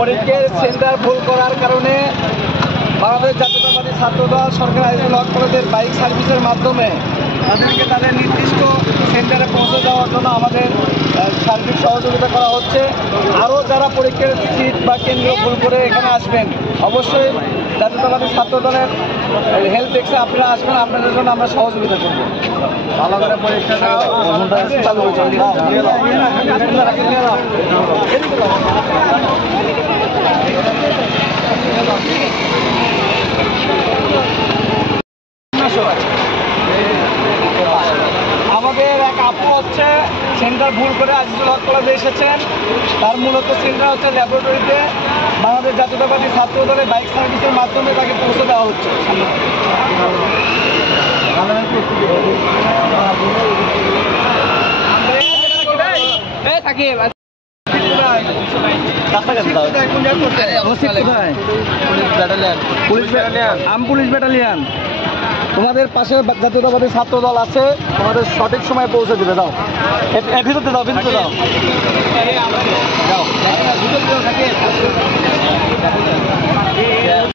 পরীক্ষার সেন্টার ভুল করার কারণে বাংলাদেশ জাতীয়তাবাদী ছাত্রদল সরকারি আইনুল হক কলেজের বাইক সার্ভিসের মাধ্যমে তাদেরকে তাদের নির্দিষ্ট সেন্টারে পৌঁছে দেওয়ার জন্য আমাদের সার্বিক সহযোগিতা করা হচ্ছে। আরও যারা পরীক্ষার সিট বা কেন্দ্র ভুল করে এখানে আসবেন, অবশ্যই জাতীয়তাবাদী ছাত্রদলের হেল্প ডেস্কে আপনারা আসবেন, আপনাদের জন্য আমরা সহযোগিতা করবো। ভালো করে পরীক্ষাটা চালু হয়েছে। আমাদের এক আপু হচ্ছে সেন্টার ভুল করে আজিজুল হক কলেজে এসেছেন। তার মূলত সেন্টার হচ্ছে ল্যাবরেটরিতে। বাংলাদেশ জাতীয়তাবাদী ছাত্র দলের বাইক সার্ভিসের মাধ্যমে তাকে পৌঁছে দেওয়া হচ্ছে। পুলিশ ব্যাটালিয়ান তোমাদের পাশে জাতীয়তাবাদী ছাত্র দল আছে, তোমাদের সঠিক সময় পৌঁছে দিবে। দাও ভিতরতে দাও, ভিতরতে দাও, যাও।